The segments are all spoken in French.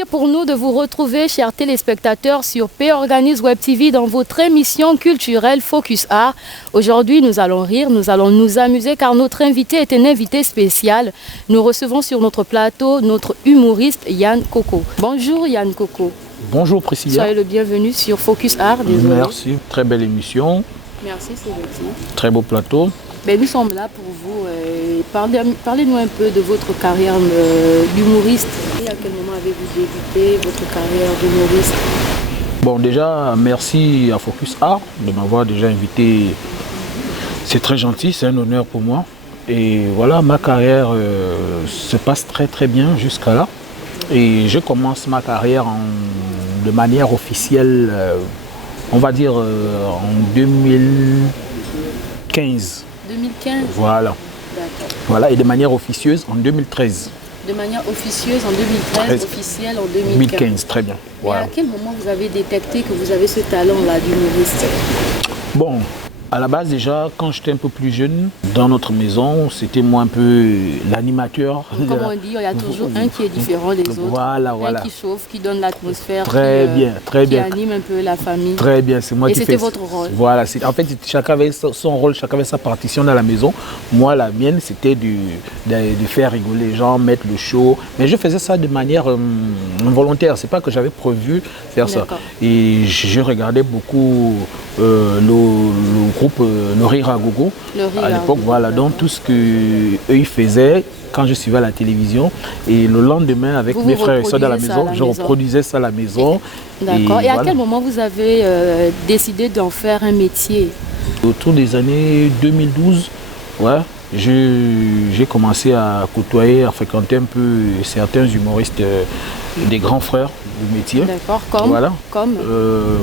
plaisir pour nous de vous retrouver, chers téléspectateurs, sur P-Organise Web TV dans votre émission culturelle Focus Art. Aujourd'hui, nous allons rire, nous allons nous amuser car notre invité est un invité spécial. Nous recevons sur notre plateau notre humoriste Yann Coco. Bonjour Yann Coco. Bonjour Priscilla. Soyez le bienvenu sur Focus Art. Désolé. Merci, très belle émission. Merci, c'est gentil. Très beau plateau. Nous sommes là pour vous. Parlez-nous un peu de votre carrière d'humoriste. À quel moment avez-vous débuté votre carrière d'humoriste? Bon, déjà, merci à Focus Art de m'avoir déjà invité. C'est très gentil, c'est un honneur pour moi. Et voilà, ma carrière se passe très bien jusqu'à là. Et je commence ma carrière de manière officielle, on va dire en 2015. 2015. Voilà. Voilà, et de manière officieuse en 2013. De manière officieuse en 2013, officielle en 2015, très bien. Voilà. Et à quel moment vous avez détecté que vous avez ce talent-là d'humoriste? Bon, à la base déjà, quand j'étais un peu plus jeune, dans notre maison, c'était moi un peu l'animateur. Comme on dit, il y a toujours un qui est différent des autres. Voilà. Un qui chauffe, qui donne l'atmosphère, qui anime un peu la famille. Très bien, c'est moi qui fais. Et c'était votre rôle. Voilà, en fait, chacun avait son rôle, chacun avait sa partition dans la maison. Moi, la mienne, c'était de faire rigoler les gens, mettre le show. Mais je faisais ça de manière involontaire. C'est pas que j'avais prévu faire ça. Et je regardais beaucoup le groupe Le Rire à Gogo à l'époque, voilà, donc tout ce qu'eux ils faisaient quand je suivais à la télévision, et le lendemain avec mes frères et soeurs à la maison, je reproduisais ça à la maison. D'accord. Et à quel moment vous avez décidé d'en faire un métier? Autour des années 2012, ouais, j'ai commencé à côtoyer, à fréquenter un peu certains humoristes, des grands frères du métier. D'accord,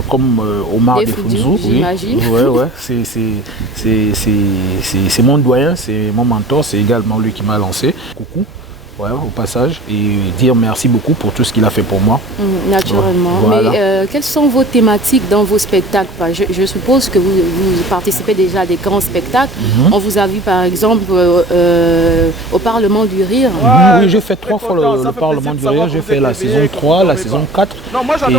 comme Omar Defounzou, j'imagine. Ouais, c'est mon doyen, c'est mon mentor, c'est également lui qui m'a lancé. Coucou, ouais, au passage, et dire merci beaucoup pour tout ce qu'il a fait pour moi. Naturellement. Voilà. Mais quelles sont vos thématiques dans vos spectacles? Je suppose que vous participez déjà à des grands spectacles. On vous a vu par exemple au Parlement du Rire. Oui, j'ai fait 3 fois le Parlement du Rire. J'ai fait la saison 3, la saison 4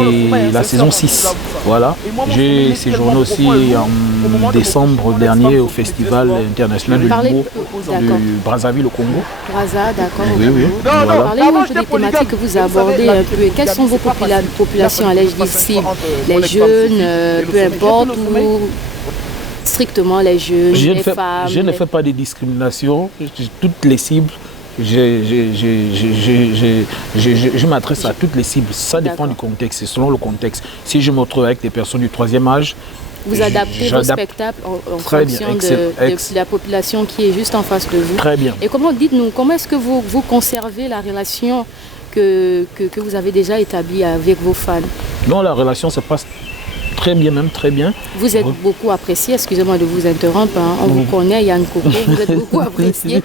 et la saison 6. Voilà. J'ai séjourné aussi en décembre dernier au Festival international de l'humour de Brazzaville au Congo. Brazza, d'accord. Oui. Voilà. Parlez-nous un peu des thématiques que vous abordez un peu. Quelles sont vos populations à l'âge difficile? Les jeunes, peu importe, ou strictement les jeunes, les femmes? Je ne fais pas de discrimination. Toutes les cibles, je m'adresse à toutes les cibles. Ça dépend du contexte, c'est selon le contexte. Si je me retrouve avec des personnes du 3e âge, vous adaptez vos spectacles en fonction de la population qui est juste en face de vous. Très bien. Et dites-nous, comment est-ce que vous conservez la relation que vous avez déjà établie avec vos fans? Non, la relation se passe très bien, même très bien. Vous êtes beaucoup apprécié, excusez-moi de vous interrompre, hein. On vous connaît, Yann Coco, vous êtes beaucoup apprécié.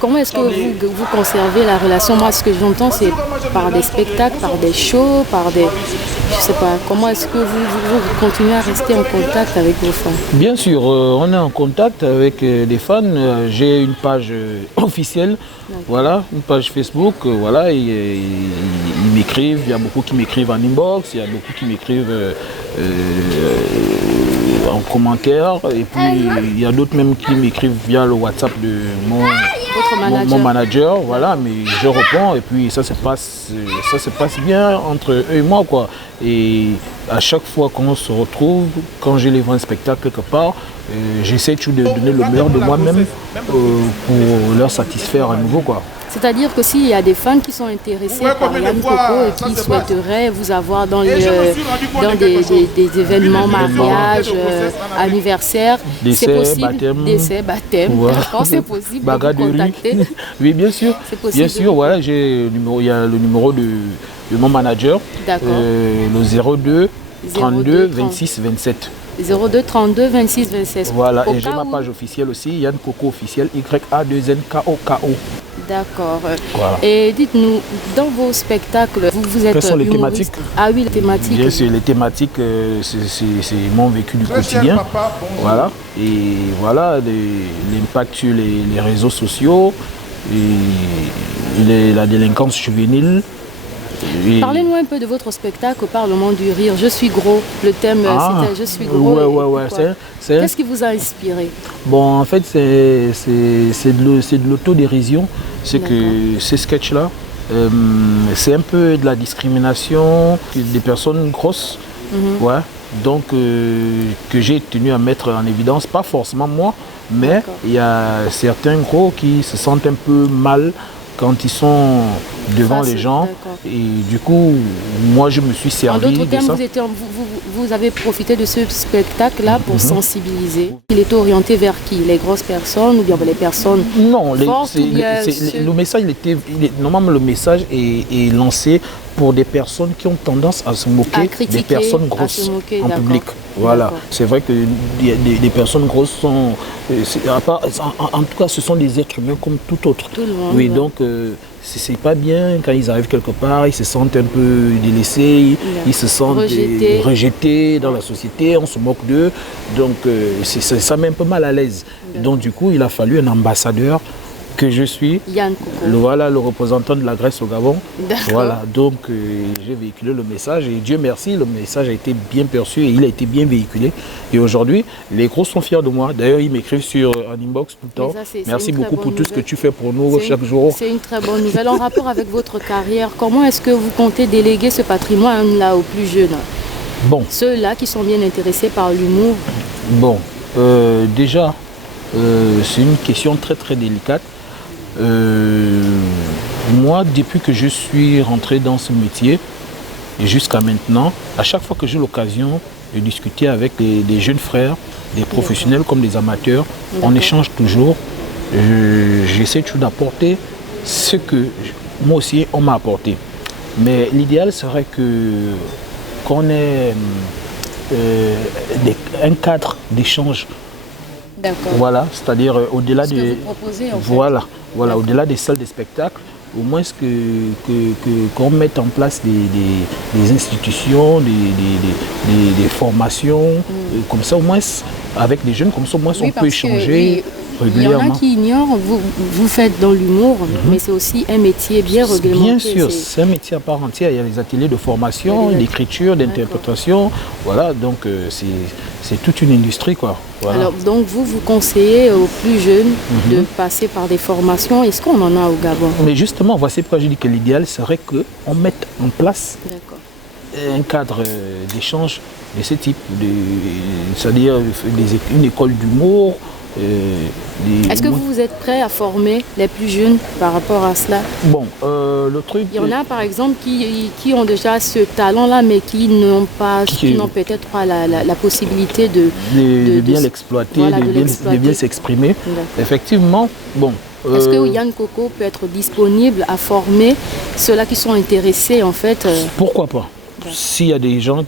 Comment est-ce que vous conservez la relation? Moi, ce que j'entends, c'est par des spectacles, par des shows, par des... Je sais pas, comment est-ce que vous continuez à rester en contact avec vos fans? Bien sûr, on est en contact avec des fans. J'ai une page officielle, voilà, une page Facebook, voilà, ils m'écrivent, il y a beaucoup qui m'écrivent en inbox, il y a beaucoup qui m'écrivent en commentaire, et puis il y a d'autres même qui m'écrivent via le WhatsApp de mon manager, voilà, mais je réponds et puis ça se passe bien entre eux et moi, quoi. Et à chaque fois qu'on se retrouve, quand je livre un spectacle quelque part, j'essaie toujours de donner le meilleur de moi-même pour leur satisfaire à nouveau, quoi. C'est-à-dire que s'il y a des fans qui sont intéressés par Yann Coco et qui souhaiteraient vous avoir dans des événements, mariages, anniversaires, c'est possible. Décès, baptême, d'accord, c'est possible de vous contacter. Oui, bien sûr. Bien sûr, voilà, il y a le numéro de mon manager, le 02 32 26 27. 02 32 26 27. Voilà, et j'ai ma page officielle aussi, Yann Coco officiel, YA2NKOKO. D'accord. Voilà. Et dites-nous, dans vos spectacles, vous êtes... Quelles sont les thématiques? Ah oui, les thématiques. Bien sûr, les thématiques, c'est mon vécu du quotidien. Voilà. Et voilà, l'impact sur les réseaux sociaux, et la délinquance juvénile, Et... Parlez-nous un peu de votre spectacle au Parlement du Rire. Je suis gros. Le thème, c'était Je suis gros. Ouais. Qu'est-ce qui vous a inspiré? Bon, en fait, c'est de l'autodérision. C'est que ces sketchs-là, c'est un peu de la discrimination des personnes grosses. Ouais. Donc, que j'ai tenu à mettre en évidence, pas forcément moi, mais il y a certains gros qui se sentent un peu mal quand ils sont devant les gens. Et du coup, moi, je me suis servi en d'autres de termes, ça. vous avez profité de ce spectacle-là pour sensibiliser. Il est orienté vers qui? Les grosses personnes ou bien les personnes fortes le message, normalement, le message est lancé pour des personnes qui ont tendance à se moquer des personnes grosses en public. Voilà, c'est vrai que des personnes grosses sont, en tout cas, ce sont des êtres humains comme tout autre. Tout le monde, oui, donc c'est pas bien quand ils arrivent quelque part, ils se sentent un peu délaissés, ils se sentent rejetés dans la société, on se moque d'eux, donc ça met un peu mal à l'aise. Donc du coup, il a fallu un ambassadeur que je suis, Yann Koko. Voilà, le représentant de la Grèce au Gabon. Voilà, donc j'ai véhiculé le message et Dieu merci, le message a été bien perçu et il a été bien véhiculé. Et aujourd'hui, les gros sont fiers de moi. D'ailleurs, ils m'écrivent en inbox tout le temps. Merci beaucoup pour tout ce que tu fais pour nous chaque jour. C'est une très bonne nouvelle. En rapport avec votre carrière, comment est-ce que vous comptez déléguer ce patrimoine-là aux plus jeunes? Bon. Ceux-là qui sont bien intéressés par l'humour. Bon, déjà, c'est une question très très délicate. Moi, depuis que je suis rentré dans ce métier, et jusqu'à maintenant, à chaque fois que j'ai l'occasion de discuter avec des jeunes frères, des professionnels comme des amateurs, on échange toujours. J'essaie toujours d'apporter ce que moi aussi on m'a apporté. Mais l'idéal serait qu'on ait un cadre d'échange. Voilà, c'est-à-dire au-delà de au-delà des salles de spectacle, au moins qu'on mette en place des institutions, des formations, comme ça au moins avec des jeunes, comme ça au moins on peut échanger régulièrement. Il y en a qui ignorent, vous faites dans l'humour, mais c'est aussi un métier bien réglementé. Bien sûr, c'est un métier à part entière. Il y a les ateliers de formation, d'écriture, d'interprétation. Voilà, donc c'est toute une industrie, quoi. Voilà. Alors, donc vous conseillez aux plus jeunes de passer par des formations. Est-ce qu'on en a au Gabon? Mais justement, voici pourquoi je dis que l'idéal serait qu'on mette en place un cadre d'échange de ce type, c'est-à-dire une école d'humour. Est-ce que vous êtes prêt à former les plus jeunes par rapport à cela? Bon, le truc... Il y en a par exemple qui ont déjà ce talent-là, mais qui n'ont peut-être pas la possibilité de bien l'exploiter, de bien s'exprimer. Effectivement, bon... Est-ce que Yann Koko peut être disponible à former ceux-là qui sont intéressés en fait Pourquoi pas? S'il y a des gens,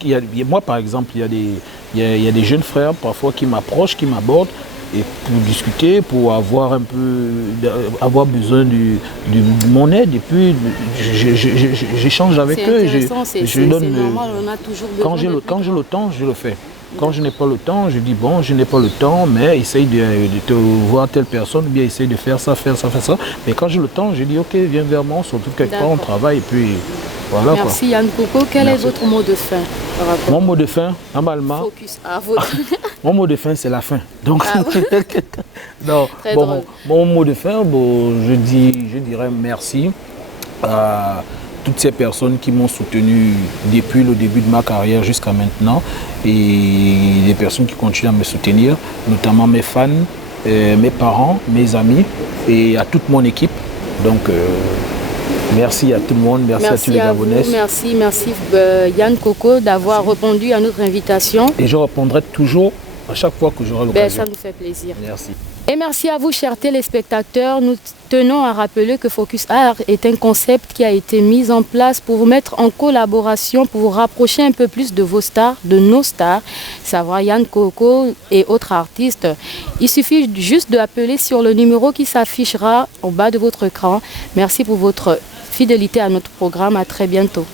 moi par exemple, il y a des jeunes frères parfois qui m'approchent, qui m'abordent, et pour discuter, pour avoir besoin de mon aide, et puis j'échange avec eux. C'est normal, on a toujours besoin. Quand j'ai le temps, je le fais. Quand je n'ai pas le temps, je dis bon, je n'ai pas le temps, mais essaye de te voir telle personne, ou bien essaye de faire ça. Mais quand j'ai le temps, je dis ok, viens vers moi, surtout quelque part, on travaille, et puis voilà. Merci Yann Koko. Quel est votre mot de fin? Mon mot de fin, normalement. Focus à votre... Mon mot de fin, c'est la fin. Donc, non, mon mot de fin, je dirais merci à toutes ces personnes qui m'ont soutenu depuis le début de ma carrière jusqu'à maintenant et les personnes qui continuent à me soutenir, notamment mes fans, mes parents, mes amis et à toute mon équipe. Donc, merci à tout le monde, merci à tous les Gabonais. Merci Yann Koko d'avoir répondu à notre invitation. Et je répondrai toujours à chaque fois que j'aurai l'occasion. Ça nous fait plaisir. Merci. Et merci à vous, chers téléspectateurs. Nous tenons à rappeler que Focus Art est un concept qui a été mis en place pour vous mettre en collaboration, pour vous rapprocher un peu plus de vos stars, de nos stars, savoir Yann Koko et autres artistes. Il suffit juste d'appeler sur le numéro qui s'affichera au bas de votre écran. Merci pour votre fidélité à notre programme. À très bientôt.